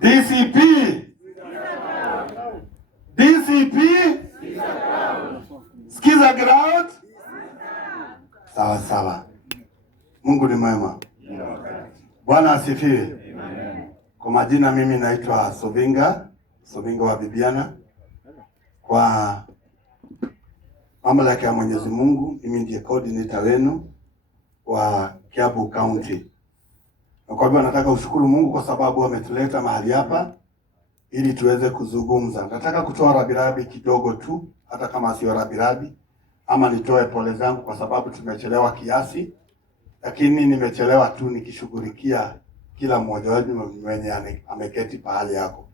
DCP. DCP. Skiza ground. Sawa sawa. Mungu ni mwema. Bwana asifiwe. Kwa majina mimi naitwa Sovinga wa Bibiana. Kwa mamlaka ya Mwenyezi Mungu, mimi ndiye coordinator wenu wa Kiambu County. Na kwa hivyo nataka ushukuru Mungu kwa sababu ametuleta mahali hapa ili tuweze kuzungumza. Nataka kutoa rabirabi kidogo tu, hata kama sio rabirabi, ama nitoe pole zangu kwa sababu tumechelewa kiasi, lakini nimechelewa tu nikishughulikia kila mmoja wenu mwenye ameketi pahali yako.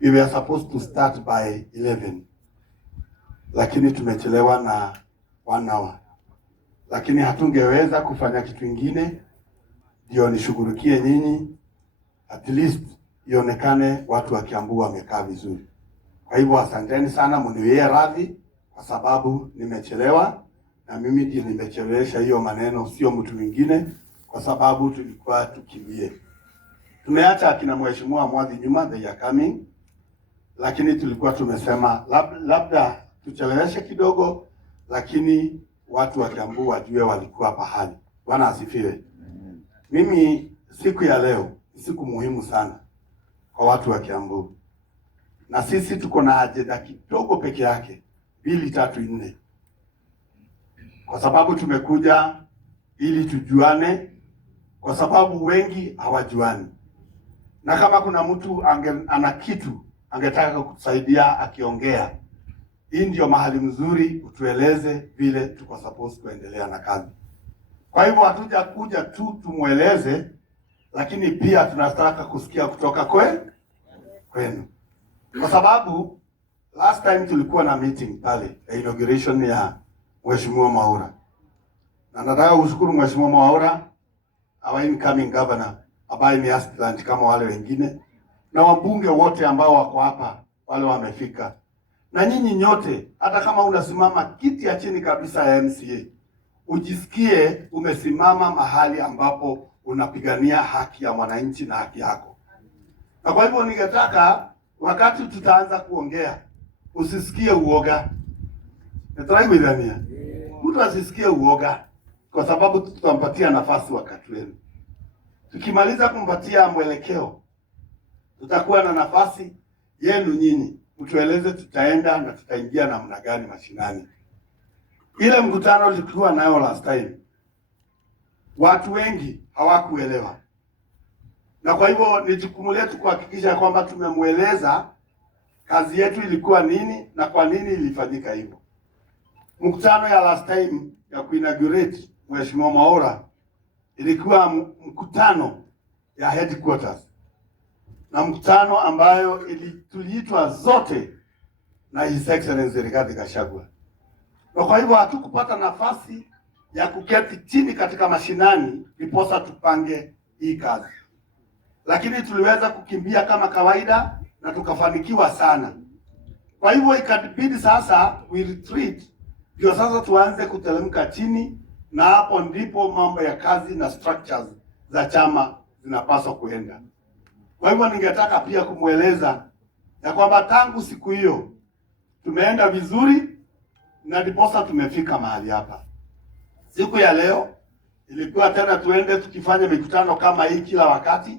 We were supposed to start by 11, lakini tumechelewa na 1 hour. Lakini hatungeweza kufanya kitu kingine ndio nishughulikie nyinyi, at least ionekane watu wa Kiambu wamekaa vizuri. Kwa hivyo asanteni sana, mniwie radhi kwa sababu nimechelewa, na mimi ndiye nimechelewesha hiyo maneno, sio mtu mwingine, kwa sababu tulikuwa tukimbie. Tumeacha akina mheshimiwa Mwadhi nyuma, they are coming, lakini tulikuwa tumesema labda tucheleweshe kidogo, lakini watu wa Kiambu wajue walikuwa pahali. Bwana asifiwe. Mimi siku ya leo ni siku muhimu sana kwa watu wa Kiambu, na sisi tuko na ajenda kidogo peke yake, 2, 3, 4, kwa sababu tumekuja ili tujuane, kwa sababu wengi hawajuani. Na kama kuna mtu ana kitu angetaka kutusaidia akiongea, hii ndio mahali mzuri utueleze vile tuko supposed kuendelea na kazi. Kwa hivyo hatuja kuja tu tumueleze, lakini pia tunataka kusikia kutoka kwenu. Kwa sababu last time tulikuwa na meeting pale ya inauguration ya Mheshimiwa Mwaura. Na nataka kushukuru Mheshimiwa Mwaura, our incoming governor, ambaye ni aspirant kama wale wengine, na wabunge wote ambao wako hapa, wale wamefika. Na nyinyi nyote, hata kama unasimama kiti ya chini kabisa ya MCA, ujisikie umesimama mahali ambapo unapigania haki ya mwananchi na haki yako. Na kwa hivyo ningetaka wakati tutaanza kuongea, usisikie uoga. Nitaraimidhania. Mtu asisikie uoga, kwa sababu tutampatia nafasi wakati wenu. Tukimaliza kumpatia mwelekeo, tutakuwa na nafasi yenu nyinyi. Mtueleze tutaenda na tutaingia namna gani mashinani. Ile mkutano tulikuwa nayo last time, watu wengi hawakuelewa. Na kwa hivyo ni jukumu letu kuhakikisha kwamba tumemweleza kazi yetu ilikuwa nini na kwa nini ilifanyika hivyo. Mkutano ya last time ya kuinaugurate Mheshimiwa Mwaura ilikuwa mkutano ya headquarters, na mkutano ambayo tuliitwa zote na His Excellency Rigathi Gachagua. Na kwa hivyo hatukupata nafasi ya kuketi chini katika mashinani ndiposa tupange hii kazi, lakini tuliweza kukimbia kama kawaida na tukafanikiwa sana. Kwa hivyo ikabidi sasa we retreat, ndio sasa tuanze kuteremka chini, na hapo ndipo mambo ya kazi na structures za chama zinapaswa kuenda. Kwa hivyo ningetaka pia kumweleza ya kwamba tangu siku hiyo tumeenda vizuri na ndiposa tumefika mahali hapa. Siku ya leo ilikuwa tena tuende tukifanya mikutano kama hii kila wakati,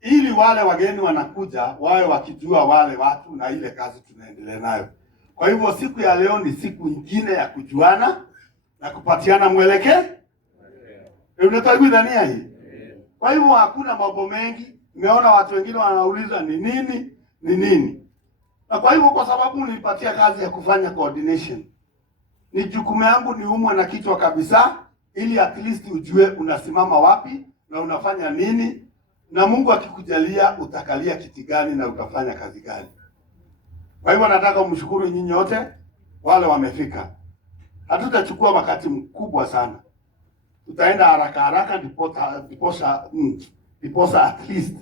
ili wale wageni wanakuja wawe wakijua wale watu na ile kazi tunaendelea nayo. Kwa hivyo siku ya leo ni siku nyingine ya kujuana na kupatiana mwelekeo. Unataka hii? Kwa hivyo hakuna mambo mengi. Nimeona watu wengine wanauliza ni nini. Na kwa hivyo kwa sababu nilipatia kazi ya kufanya coordination, ni jukumu yangu niumwe na kichwa kabisa, ili at least ujue unasimama wapi na unafanya nini, na Mungu akikujalia utakalia kiti gani na utafanya kazi gani. Kwa hivyo nataka mshukuru nyinyi wote wale wamefika. Hatutachukua wakati mkubwa sana. Tutaenda haraka ndiposa at least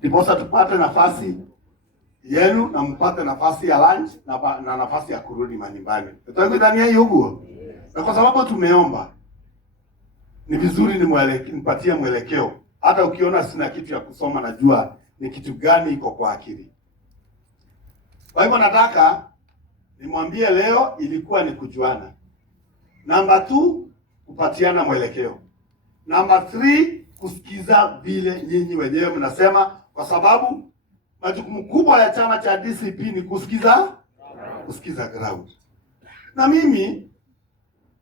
ndiposa tupate nafasi yenu na mpate nafasi ya lunch na nafasi ya kurudi manyumbani. Tutakwenda hiyo huko. Na kwa sababu tumeomba ni vizuri nimpatie mwelekeo. Hata ukiona sina kitu ya kusoma, najua ni kitu gani iko kwa akili. Kwa hivyo nataka nimwambie leo ilikuwa ni kujuana. Namba 2, kupatiana mwelekeo. Namba 3, kusikiza vile nyinyi wenyewe mnasema, kwa sababu majukumu kubwa ya chama cha DCP ni kusikiza ground. Na mimi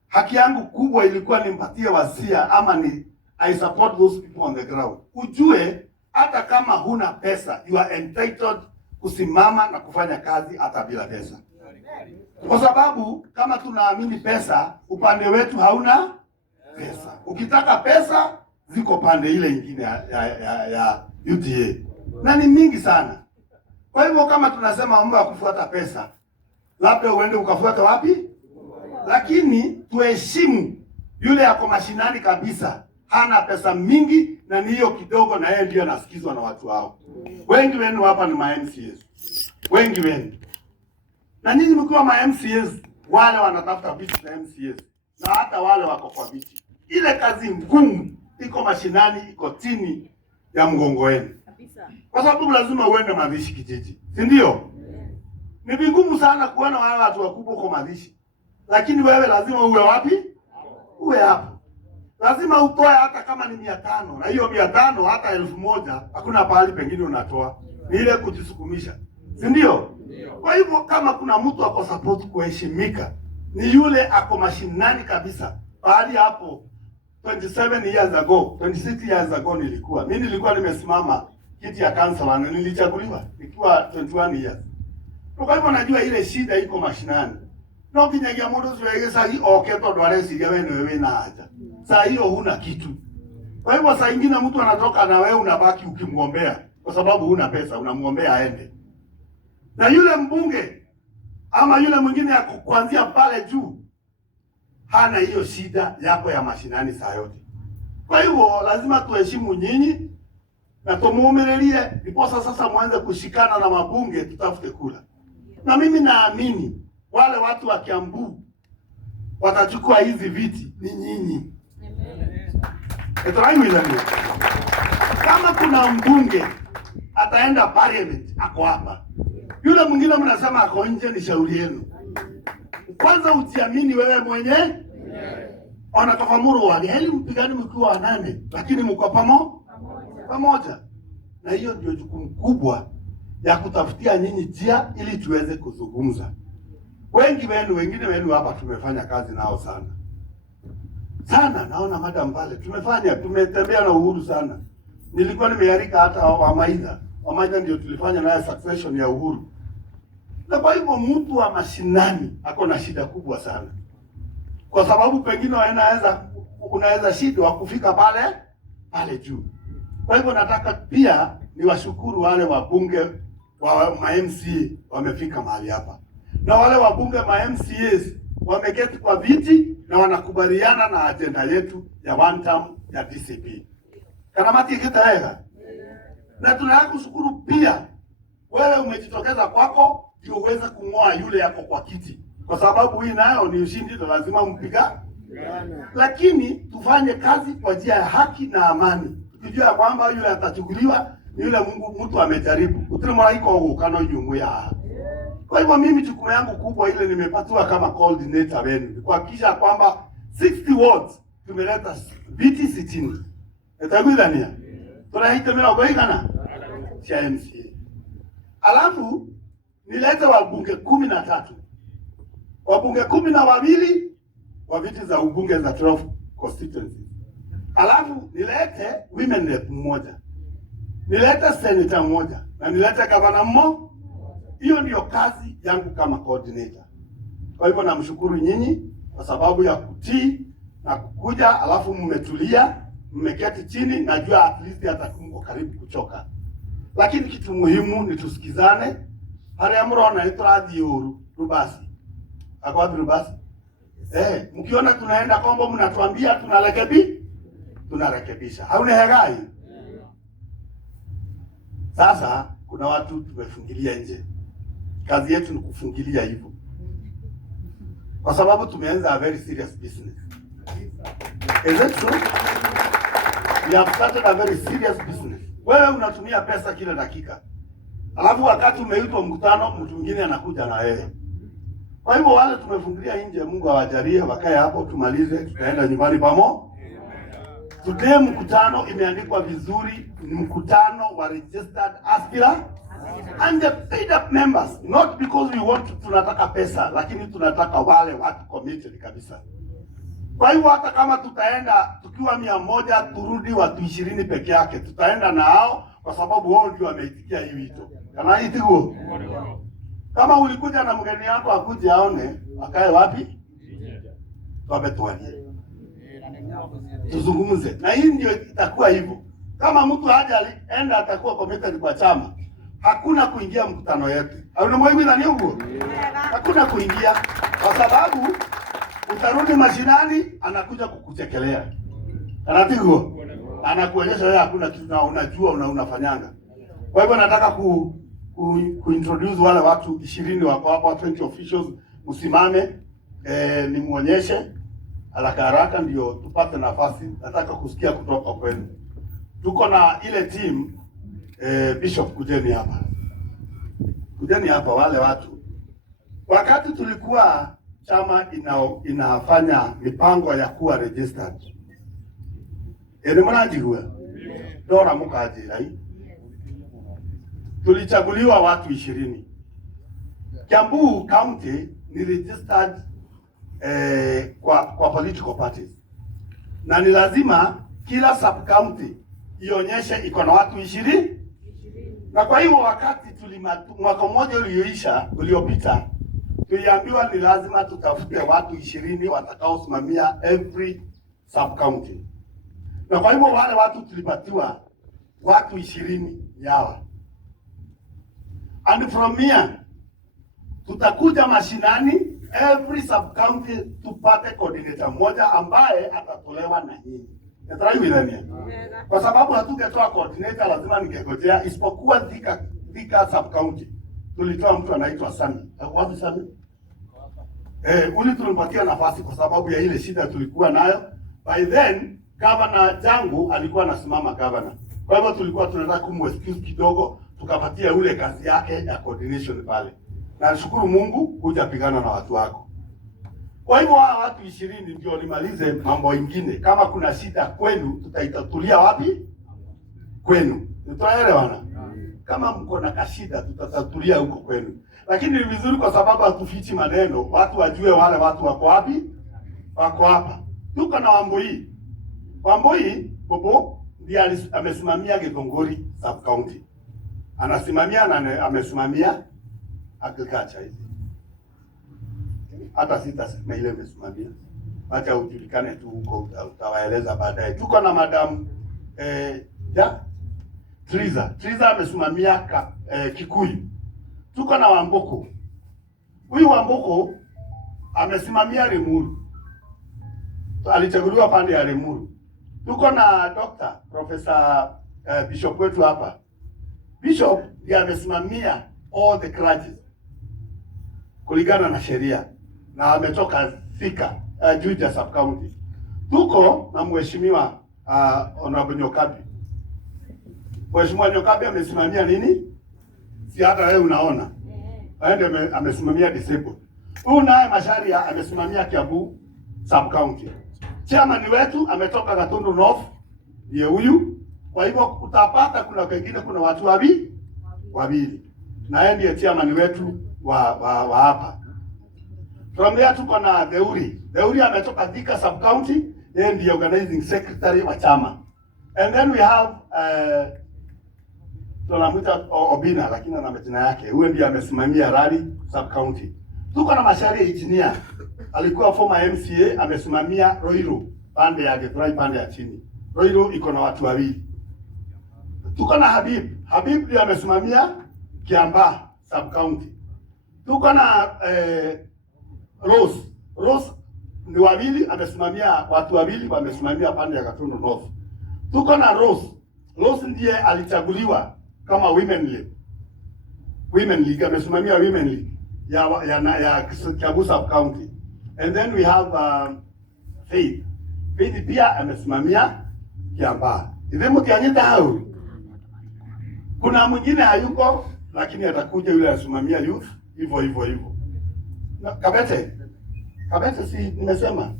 haki yangu kubwa ilikuwa nimpatie wasia, ama ni I support those people on the ground. Ujue hata kama huna pesa, you are entitled kusimama na kufanya kazi hata bila pesa. Kwa sababu kama tunaamini pesa, upande wetu hauna pesa. Ukitaka pesa, ziko pande ile ingine ya UTA. Na ni mingi sana. Kwa hivyo kama tunasema mambo ya kufuata pesa, labda uende ukafuata wapi? Lakini tuheshimu yule yako mashinani kabisa, hana pesa mingi na ni hiyo kidogo, na yeye ndio anasikizwa na watu hao. Wengi wenu hapa ni ma MCAs. Wengi wenu. Na nyinyi mkiwa ma MCAs, wale wanatafuta viti za MCAs na hata wale wako kwa viti, ile kazi ngumu iko mashinani, iko chini ya mgongo wenu. Kwa sababu lazima uende mazishi kijiji, si ndio? Ni vigumu sana kuona wale watu wakubwa kwa mazishi. Lakini wewe lazima uwe wapi? Uwe hapo. Lazima utoe hata kama ni 500. Na hiyo 500 hata 1000, hakuna pahali pengine unatoa. Ni ile kujisukumisha. Si ndio? Kwa hivyo kama kuna mtu ako support kuheshimika, ni yule ako mashinani kabisa. Pahali hapo 27 years ago, 26 years ago mimi nilikuwa nimesimama kiti ya councilor na nilichaguliwa nikiwa 21 years. Kwa hivyo najua ile shida iko mashinani. Na ukinyagia moto ziwege saa hii oketo dware siga wewe na haja. Saa hiyo huna kitu. Kwa hivyo saa nyingine mtu anatoka na wewe unabaki ukimwombea kwa sababu huna pesa, unamwombea aende. Na yule mbunge ama yule mwingine ya kuanzia pale juu hana hiyo shida yako ya mashinani saa yote. Kwa hivyo lazima tuheshimu nyinyi na tumuumilie, ndipo sasa mwanze kushikana na mabunge tutafute kula. Na mimi naamini wale watu wa Kiambu watachukua hizi viti ni nyinyi. Amen. Kama kuna mbunge ataenda parliament ako hapa, yule mwingine mnasema ako nje, ni shauri yenu. Kwanza ujiamini wewe mwenyewe. Wanatoka muru wali, heli mpigani mkiwa 8, lakini mko pamoja. Na hiyo ndio jukumu kubwa ya kutafutia nyinyi njia ili tuweze kuzungumza. Wengine wenu hapa tumefanya kazi nao sana. Naona madam pale tumetembea na Uhuru sana. Nilikuwa nimearika hata Wamaitha ndio tulifanya naye succession ya Uhuru. Na kwa hivyo mtu wa mashinani ako na shida kubwa sana. Kwa sababu pengine unaweza shida kufika pale juu. Kwa hivyo nataka pia niwashukuru wale wabunge wa MCA wamefika mahali hapa. Na wale wabunge ma MCAs wameketi kwa viti na wanakubaliana na agenda yetu ya one term ya DCP. Karamati ikitaega. Na tunataka kushukuru pia wewe umejitokeza kwako ndio uweze kung'oa yule yako kwa kiti. Kwa sababu hii nayo ni ushindi, lazima mpiga. Lakini tufanye kazi kwa njia ya haki na amani. Tukijua kwamba yule atachukuliwa, yule mtu amejaribu. Utrimo iko ukano jumuiya. Kwa hivyo mimi jukumu yangu kubwa ile nimepatiwa kama coordinator wenu, kuhakikisha kwamba 60 wards tumeleta viti 60. Etagwidania. Tunahitemea ugaigana cha MCA. Alafu nilete wabunge 13. Wabunge 12 wa viti za ubunge za 12 constituencies. Alafu nilete women rep mmoja. Nilete senator mmoja na nilete gavana mmoja. Hiyo ndio kazi yangu kama coordinator. Kwa hivyo namshukuru nyinyi kwa sababu ya kutii na kukuja, alafu mmetulia, mmeketi chini, najua at least hata mko karibu kuchoka. Lakini kitu muhimu ni tusikizane. Hali amrona itradhi rubasi. Akwa rubasi. Mkiona tunaenda kombo mnatuambia tunarekebisha. Hauna hegai. Sasa kuna watu tumefungilia nje. Kazi yetu ni kufungilia hivyo. Kwa sababu tumeanza a very serious business. Is it so? We have started a very serious business. Wewe unatumia pesa kila dakika, alafu wakati umeitwa mkutano, mtu mwingine anakuja na yeye. Kwa hivyo wale tumefungulia nje, Mungu awajalie wakae hapo, tumalize, tutaenda nyumbani pamoja. Today mkutano imeandikwa vizuri, ni mkutano wa registered aspirants and the paid up members, not because we want tunataka pesa, lakini tunataka wale watu committed kabisa. Kwa hivyo hata kama tutaenda tukiwa 100 turudi watu 20 peke yake, tutaenda na hao kwa sababu wao ndio wameitikia hii wito. Kama itigo. Kama ulikuja na mgeni wako akuje aone, akae wapi? Tuwabetualie. Tuzungumze. Na hii ndio itakuwa hivyo. Kama mtu haja enda atakuwa committed kwa chama, hakuna kuingia mkutano yetu. Au ndio mwivi ndani huko? Hakuna kuingia kwa sababu utarudi mashinani, anakuja kukuchekelea. Anatigo. Anakuonyesha wewe hakuna kitu na unajua unafanyanga. Kwa hivyo nataka kuintroduce wale watu 20 wako hapa, 20 officials, usimame nimuonyeshe haraka ndio tupate nafasi. Nataka kusikia kutoka kwenu. Tuko na ile team Bishop, kujeni hapa. Kujeni hapa wale watu. Wakati tulikuwa chama inafanya mipango ya kuwa registered. Mnaji huwa Dora mukaji rai. Tulichaguliwa watu 20. Kiambu County ni registered kwa political parties. Na ni lazima kila sub county ionyeshe iko na watu 20. Na kwa hiyo wakati mwaka mmoja uliopita tuliambiwa ni lazima tutafute watu 20 watakaosimamia every sub county. Na kwa hivyo wale watu tulipatiwa watu 20 yawa. And from here tutakuja mashinani, every sub county tupate coordinator mmoja ambaye atatolewa na nyinyi. Nataka hivi. Kwa sababu hatungetoa coordinator, lazima ningegojea, isipokuwa Thika sub county tulitoa mtu anaitwa Sami. Wapi Sami? Uli tulimpatia nafasi kwa sababu ya ile shida tulikuwa nayo. By then governor Jangu alikuwa anasimama governor. Kwa hivyo tulikuwa tunataka kumwexcuse kidogo, tukapatia ule kazi yake ya coordination pale. Na nashukuru Mungu kuja pigana na watu wako. Kwa hivyo hawa watu 20 ndio nimalize mambo mengine. Kama kuna shida kwenu tutaitatulia wapi? Kwenu. Tutaelewana? Kama mko na kashida tutatatulia huko kwenu. Lakini ni vizuri kwa sababu hatufichi maneno, watu wajue wale watu wako wapi? Wako hapa. Tuko na Wambui. Wambui Bobo ndiye amesimamia Githunguri sub county. Anasimamia na amesimamia agriculture hizi. Hata sitasema ile amesimamia. Acha ujulikane tu huko, utawaeleza baadaye. Tuko na madam Triza amesimamia Kikuyu. Tuko na Wamboko. Huyu Wamboko amesimamia Limuru. Alichaguliwa pande ya Limuru. Tuko na Professor Bishop wetu hapa. Bishop ndiye amesimamia all the clergy kulingana na sheria na ametoka Thika, Juja sub county. Tuko na mheshimiwa Honorable Nyokabi. Mheshimiwa Nyokabi amesimamia nini? Si hata wewe unaona. Aende amesimamia disabled. Huyu naye Masharia amesimamia Kiambu sub county. Chairman wetu ametoka Gatundu North, ndiye huyu. Kwa hivyo utapata kuna wengine, kuna watu wawili. Na yeye ndiye chairman wetu wa hapa. From there tuko na Deuri ametoka Thika sub county, yeye ndiye organizing secretary wa chama. And then we have tunamuita Obina lakini ana majina yake. Huyo ndiye amesimamia Rari sub county. Tuko na Masharia engineer, alikuwa former MCA, amesimamia Roiro pande ya Githurai pande ya chini. Roiro iko na watu wawili. Tuko na Habib ndiye amesimamia Kiambaa sub county. Tuko na Rose ni wawili, amesimamia watu wawili, wamesimamia pande ya Gatundu North. Tuko na Rose ndiye alichaguliwa kama Women League, amesimamia Women League ya Kiambu sub county. And then we have Faith pia amesimamia Kiambaa. Hivi mkianyita hao. Kuna mwingine hayuko lakini atakuja yule asimamia youth hivyo. Kabete si nimesema.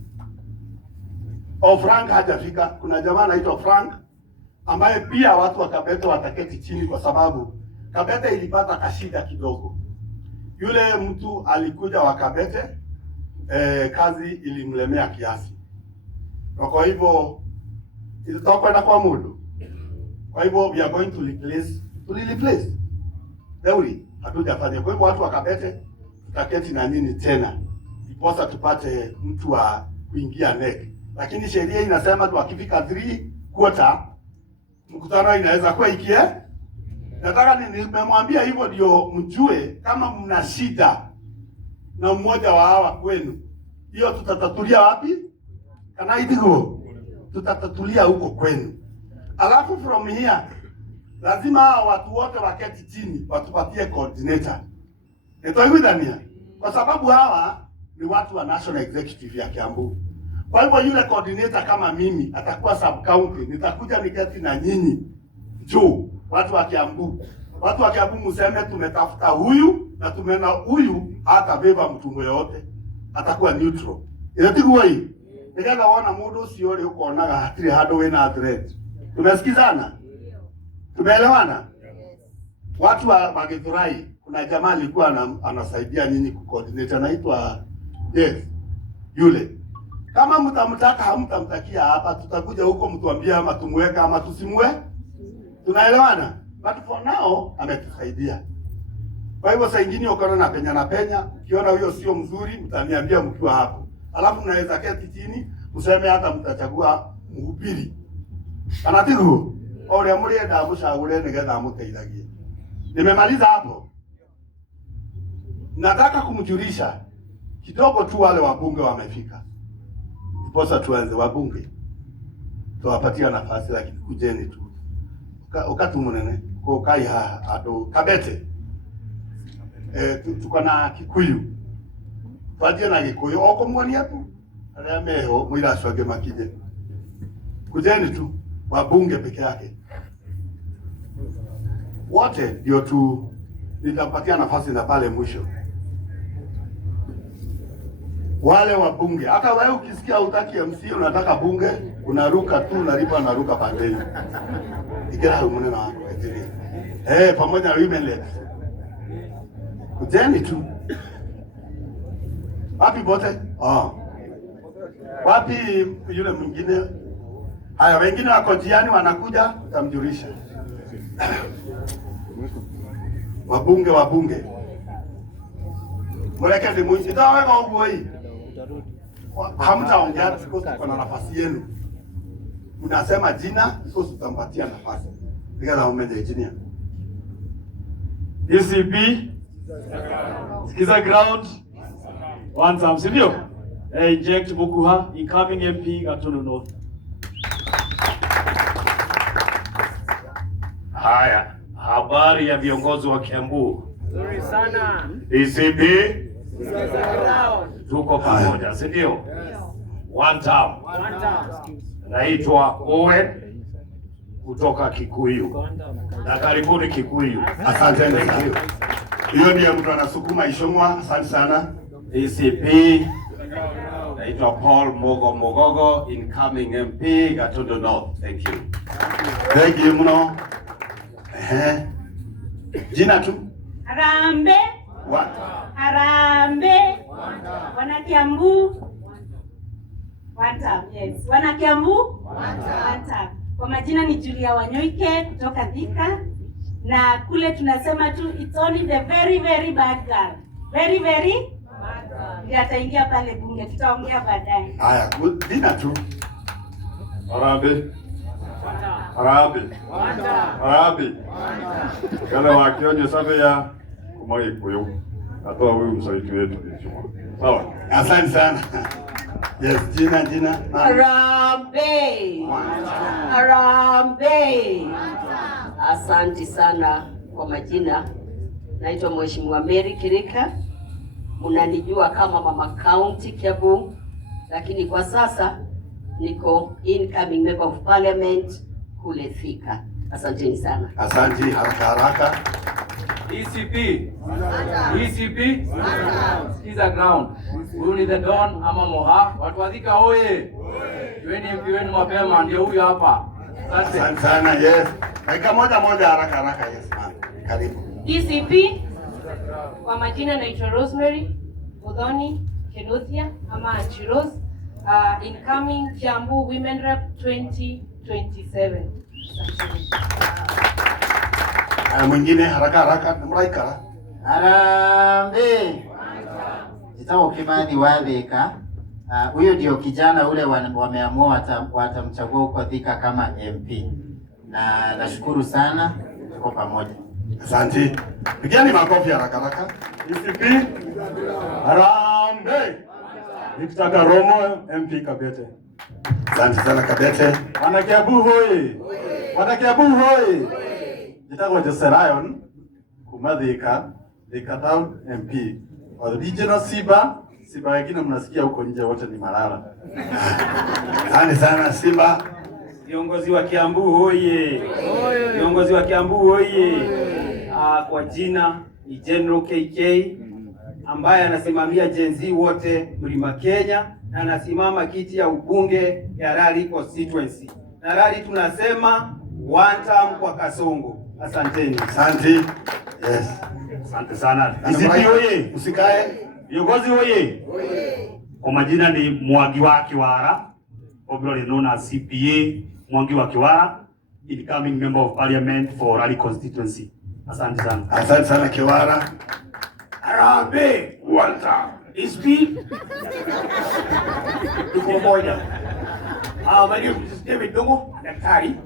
Frank hajafika. Kuna jamaa anaitwa Frank ambaye pia watu wa Kabete wataketi chini kwa sababu Kabete ilipata kashida kidogo. Yule mtu alikuja wa Kabete, kazi ilimlemea kiasi. Kwa hivyo itakwenda kwa muda. Kwa hivyo we are going to replace. Dauri hatujafanya. Kwa hivyo watu wa Kabete tutaketi na nini tena. Iposa tupate mtu wa kuingia NEC. Lakini sheria inasema tu akifika 3/4 mkutano inaweza kuwa ikie. Nataka nimemwambia hivyo ndio mjue kama mna shida na mmoja wa hawa kwenu. Hiyo tutatatulia wapi? Kanaidigo. Tutatatulia huko kwenu. Alafu from here lazima watu wote waketi chini watupatie coordinator. Nitoigudania. Kwa sababu hawa ni watu wa National Executive ya Kiambu. Kwa hivyo yule coordinator kama mimi atakuwa sub county, nitakuja niketi na nyinyi juu watu wa Kiambu. Watu wa Kiambu mseme tumetafuta huyu na tumeona huyu hata beba mtu yote. Atakuwa neutral. Inatikuwa hii. Nikaanza kuona mudo sio leo kuonaga hatiri hado wena threat. Tumesikizana? Tumeelewana? Watu wa Githurai, kuna jamaa alikuwa anasaidia nyinyi kucoordinate, anaitwa yule. Kama mtamtaka hamtamtakia hapa, tutakuja huko mtuambie ama tumweka ama tusimwe. Tunaelewana? But for now ametusaidia. Kwa hivyo saa nyingine ukaona na penya, ukiona huyo sio mzuri mtaniambia mkiwa hapo. Alafu mnaweza keti chini, useme hata mtachagua mhubiri. Anatigu, ole mlienda mshagure nigetha mteithagie. Nimemaliza hapo. Nataka kumjulisha kidogo tu wale wabunge wamefika. Ndiposa tuanze wabunge. Tuwapatia nafasi lakini kujeni tu. Ukati munene kwa kai ado Kabete. Tuko na Kikuyu. Twajie na Gikuyu oko mwania tu. Arĩa meho mwira coge makije. Kujeni tu wabunge peke yake. Wote ndio tu nitapatia nafasi na pale mwisho. Wale wabunge, hata wewe ukisikia utaki MC unataka bunge, unaruka tu unalipa naruka pandeni. Ikira umune na wako eti. Pamoja na women led. Kujeni tu. Wapi bote? Wapi yule mwingine? Haya wengine wako jiani wanakuja utamjulisha. Wabunge. Mweleke ndi mwingi. Itawe kwa ugu hii. Hamtaongea because kuna nafasi yenu. Unasema jina because utampatia nafasi. Nikala umeje engineer. ECP Sikiza ground one time sivyo? Inject Bukuha incoming MP Gatundu North. Haya, habari ya viongozi wa Kiambu. Nzuri sana. ECP tuko pamoja, si ndio? One time. Naitwa Owen kutoka Kikuyu. Na karibuni Kikuyu. Asante sana. Hiyo ndiye mtu anasukuma Ishongwa. Asante sana. ECP naitwa Paul Mogogo incoming MP Gatundu North. Thank you. Thank you mno. Jina tu. Harambe. Harambe. Wana Kiambu. One time, yes. Wana Kiambu. One time. Kwa majina ni Julia Wanyoike kutoka Thika. Na kule tunasema tu it's only the very very bad girl. Very very bad girl. Ndio ataingia pale bunge, tutaongea baadaye. Haya, jina tu. Arabi. Kana wakionye sabe ya kumai kuyo. Atoa huyu msaiti wetu hicho. Sawa. Asante sana. Yes, jina. Harambe. Asante sana kwa majina. Naitwa Mheshimiwa Mary Kirika. Mnanijua kama Mama County Kiambu, lakini kwa sasa niko incoming member of parliament kule Thika. Asanteni sana. Asante. Haraka. ECP. ECP. Sikiza ground. Huyu ni the Don ama Moha. Watu wa Thika hoye. Jueni MP wenu mapema, ndio huyu hapa. Asante sana. Yes. Dakika moja haraka. Yes man. Karibu. ECP. Kwa majina naitwa Rosemary Muthoni Kinuthia ama Chiros. Incoming Kiambu Women Rep 2027. Mwingine haraka mraika. Harambee. Jitao Kimani wa Thika. Huyo ndio kijana ule wameamua watamchagua huko Thika kama MP. Na nashukuru sana, tuko pamoja. Asante. Pigeni makofi haraka. ECP. Harambee. Victor Karomo, MP Kabete. Asante sana Kabete. Wanakiambu hoye. Wanakiambu hoye. Jitao Joserayon kumadhika Thika Town MP. Original Siba wengine mnasikia huko nje wote ni Malala. Asante sana Simba. Viongozi wa Kiambu hoye. Viongozi wa Kiambu hoye. Kwa jina ni General KK ambaye anasimamia Gen Z wote Mlima Kenya na anasimama kiti ya ubunge ya Rari constituency. Na Rari tunasema one term kwa Kasongo. Asanteni. Asante. Yes. Asante sana. ECP hoye. Usikae. Viongozi hoye. Kwa majina ni Mwangi wa Kiwara, popularly known as CPA Mwangi wa Kiwara, incoming member of parliament for Rari constituency. Asante sana. Asante sana Kiwara. Harambee. Walter. ECP. Tuko moja. My name is David Dongo, daktari,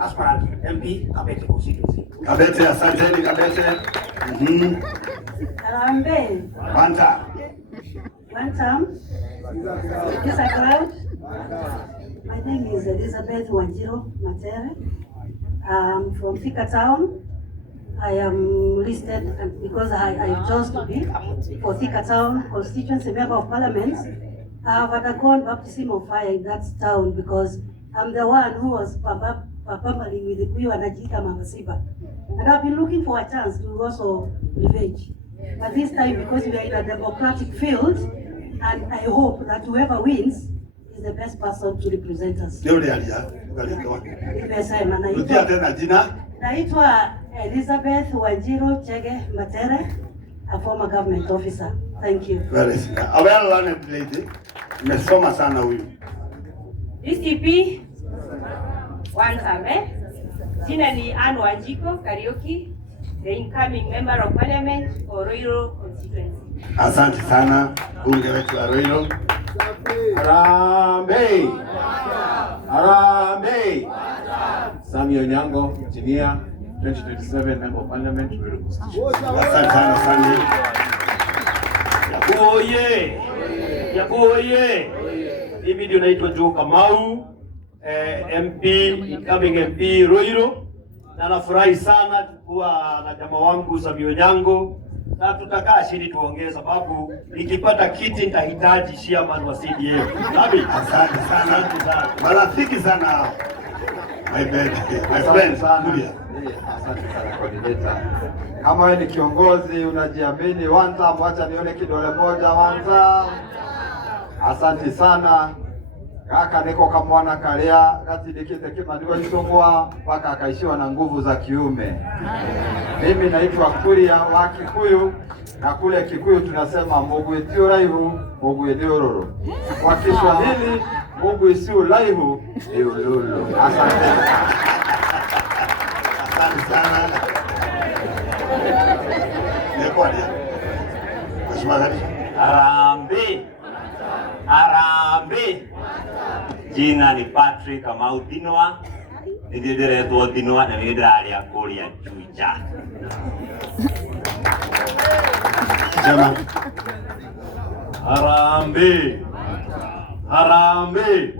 aspirant MP Kabete constituency. Kabete, asanteni Kabete. Harambee. One term. Is a crowd. My name is Elizabeth Wanjiro Matere. I'm from Thika Town. I am listed because I chose to be for Thika Town constituency member of parliament. I have undergone baptism of fire in that town because I'm the one who was papamali with the Kuyu Anajita Mama Siba. And I've been looking for a chance to also revenge. But this time, because we are in a democratic field, and I hope that whoever wins is the best person to represent us. Nimesema naitwa Elizabeth Wanjiro Chege Matere, a former government officer. Thank you. Very good. A well-learned lady. Nimesoma sana huyu. ECP one term. Jina ni Anne Wanjiko Kariuki, the incoming member of parliament for Roiro constituency. Asante sana bunge wetu wa Roiro. Harambee. Harambee. Sami Onyango, engineer, 2027 member of parliament, Roiro constituency. Asante sana Sami. Yakoye. Yakoye. Mimi ndio naitwa Joe Kamau, MP, incoming MP Roiro. Na nafurahi sana kuwa na jamaa wangu Sami Onyango. Na tutakaa chini tuongee sababu nikipata kiti nitahitaji chairman wa CDM. Sabi? Asante sana. Marafiki sana. My friend. Asante sana coordinator. Kama wewe ni kiongozi unajiamini, one time acha nione kidole moja one time. Asante sana. Kaka niko kama mwana kalea kati dikite kimadiwa isongwa mpaka akaishiwa na nguvu za kiume. Mimi naitwa Kuria wa Kikuyu na kule Kikuyu tunasema Mungu etio laihu, Mungu ediororo. Kwa Kiswahili Mungu isiu laihu ni ululu. Asante. Asante sana. Niko adia. Harambee. Harambee. Jina ni Patrick Kamau Dinwa. Ndidiretwo Dinwa na nindiraria kuria Juja. Jema. Harambee. Harambee.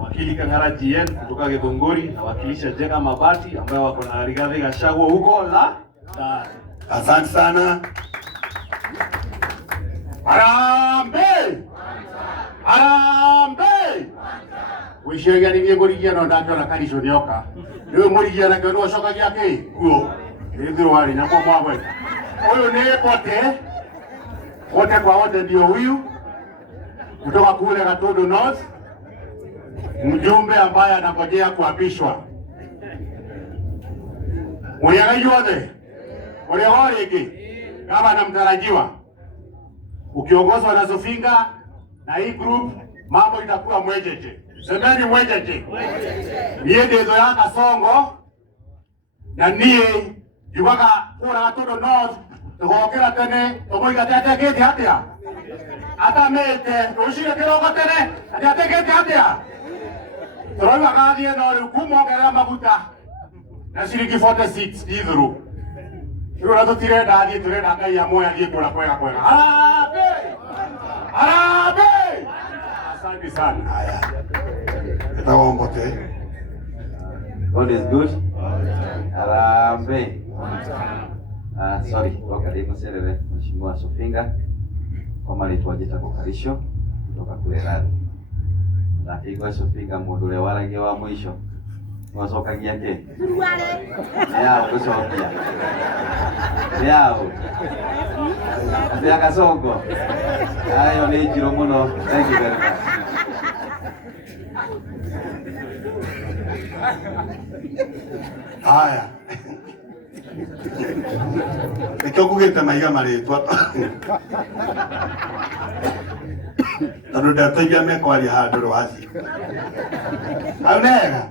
Wakili Kang'ara GN kutoka Githunguri na wakilisha Jenga Mabati ambao wako na Rigathi Gachagua huko la. Asante sana. Harambee. Harambee. wishega ni ngorigia no ndakyo na karisho nyoka niwe murigia na kyo coka yake guo ndio wali na kwa mwa huyu ni wote kwa wote ndio huyu kutoka kule Gatundu North, mjumbe ambaye anangojea kuapishwa. Mwenyewe yote wale kama anamtarajiwa ukiongozwa na Sofinga na hii group, mambo itakuwa mwejeje. Semeni mwejeje. Niye ndezo ya Kasongo na niye juwaga kura Gatundu North tugokera tene tumoiga tetekete atia ata mete ushire kirogo tene atekete atia turoiga gathie no riu kumongerera maguta na ciringi 46 ithuru riu na tutirenda athie turenda Ngai amwe athie kura kwega kwega. Harambee! Asante sana. Haya. Itaombote. God is good. Harambee. Sorry, karibu serere Mheshimiwa Sofinga kwa mali tuwajita kwa karisho kutoka kule Radi. Na kigwa Sofinga module wala nge wa mwisho. Wasoka ngiyake. Yao kusokia. Yao. Ndia Kasongo. Ayo ni jiro muno. Thank you very much. Haya. Nikokugeta maiga maritwa. Tano ndatagia mekwaria handu rwasi. Aunega.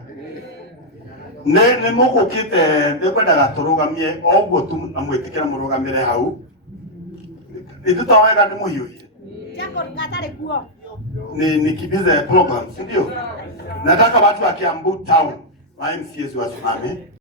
Ne mugukite ndekwendaga turugamie oguo tu amwitikira murugamire hau. Itutawega ni muhiuye. Chako ngatare kuo. Ni kibize program, ndio. Nataka watu wa Kiambu town, MCAs wasimame.